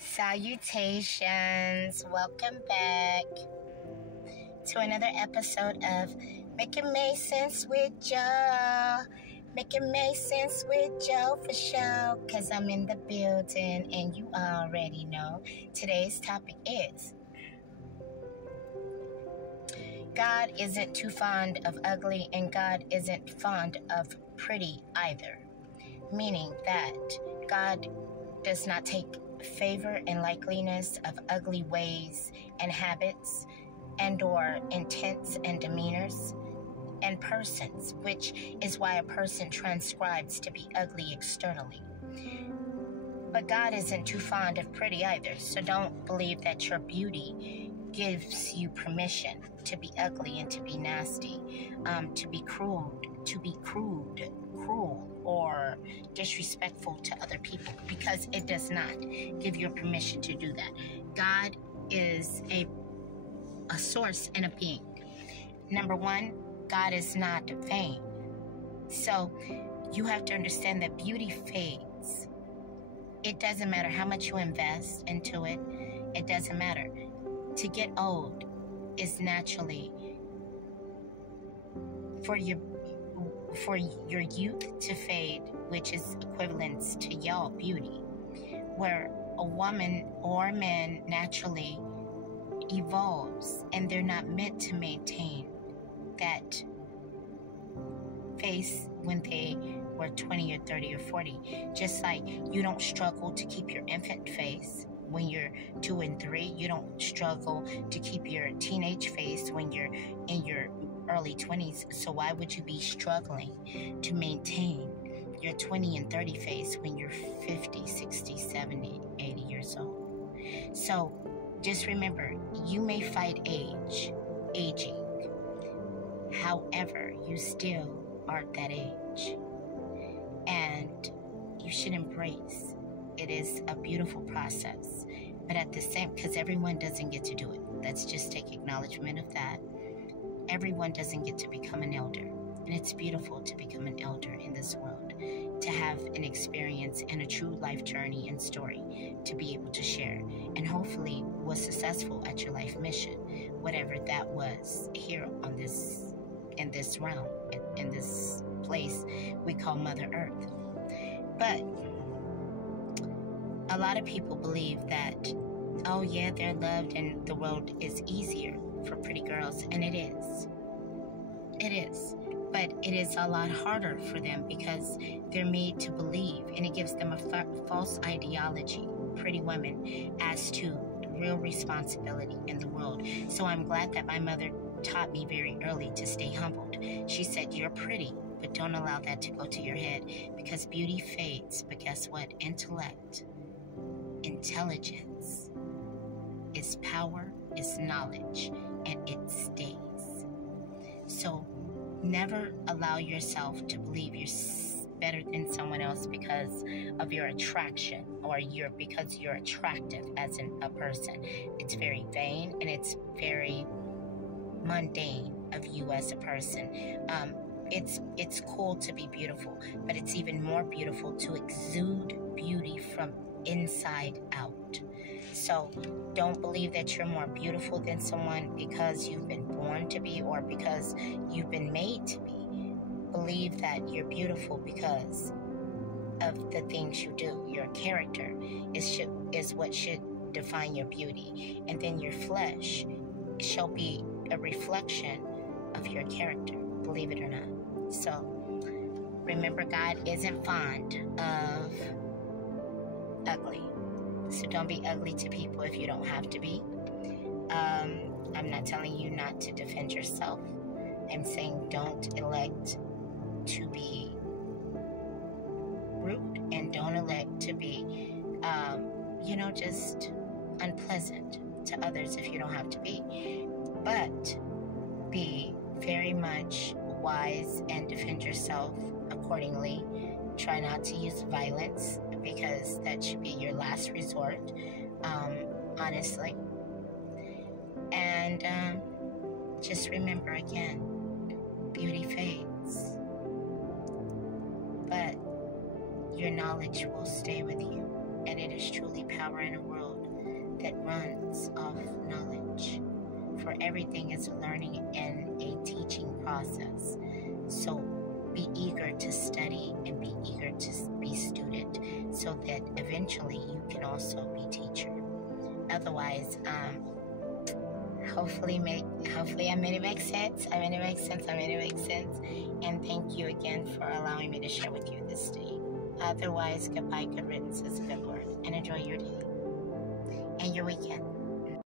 Salutations, welcome back to another episode of Making Make Sense with Joe. Making Make Sense with Joe for sure, because I'm in the building and you already know. Today's topic is God isn't too fond of ugly and God isn't fond of pretty either. Meaning that God does not take favor and likeliness of ugly ways and habits and or intents and demeanors and persons, which is why a person transcribes to be ugly externally. But God isn't too fond of pretty either, so don't believe that your beauty gives you permission to be ugly and to be nasty, to be cruel, or disrespectful to other people, because it does not give you permission to do that. God is a source and a being. Number one, God is not vain. So you have to understand that beauty fades. It doesn't matter how much you invest into it. It doesn't matter. To get old is naturally for your youth to fade, which is equivalent to y'all beauty, where a woman or a man naturally evolves and they're not meant to maintain that face when they were 20 or 30 or 40. Just like you don't struggle to keep your infant face when you're 2 and 3, you don't struggle to keep your teenage face when you're in your early 20s. So why would you be struggling to maintain your 20 and 30 face when you're 50, 60, 70, 80 years old? So just remember, you may fight aging. However, you still are at that age. And you should embrace. It is a beautiful process. But at the same, because everyone doesn't get to do it. Let's just take acknowledgement of that. Everyone doesn't get to become an elder. And it's beautiful to become an elder in this world. To have an experience and a true life journey and story to be able to share. And hopefully was successful at your life mission. Whatever that was here on this, in this realm, in this place we call Mother Earth. But a lot of people believe that, oh yeah, they're loved and the world is easier for pretty girls, and it is. It is. But it is a lot harder for them because they're made to believe, and it gives them a false ideology, pretty women, as to the real responsibility in the world. So I'm glad that my mother taught me very early to stay humbled. She said, you're pretty, but don't allow that to go to your head, because beauty fades. But guess what? Intellect, intelligence is power, is knowledge, and it stays. So never allow yourself to believe you're better than someone else because of your attraction, or because you're attractive as a person. It's very vain and it's very mundane of you as a person. It's cool to be beautiful, but it's even more beautiful to exude beauty from inside out. So don't believe that you're more beautiful than someone because you've been born to be or because you've been made to be. Believe that you're beautiful because of the things you do. Your character is what should define your beauty. And then your flesh shall be a reflection of your character, believe it or not. So remember, God isn't fond of ugly. So don't be ugly to people if you don't have to be. I'm not telling you not to defend yourself. I'm saying don't elect to be rude, and don't elect to be, just unpleasant to others if you don't have to be. But be very much wise and defend yourself accordingly. Try not to use violence, because that should be your last resort, honestly. And just remember again, beauty fades, but your knowledge will stay with you. and it is truly power in a world that runs off knowledge. For everything is a learning and a teaching process. So be eager to study and be eager to be student, so that eventually you can also be teacher. Otherwise, hopefully I made it make sense. I made it make sense. And thank you again for allowing me to share with you this day. Otherwise, goodbye, good riddance is a good word. And enjoy your day and your weekend.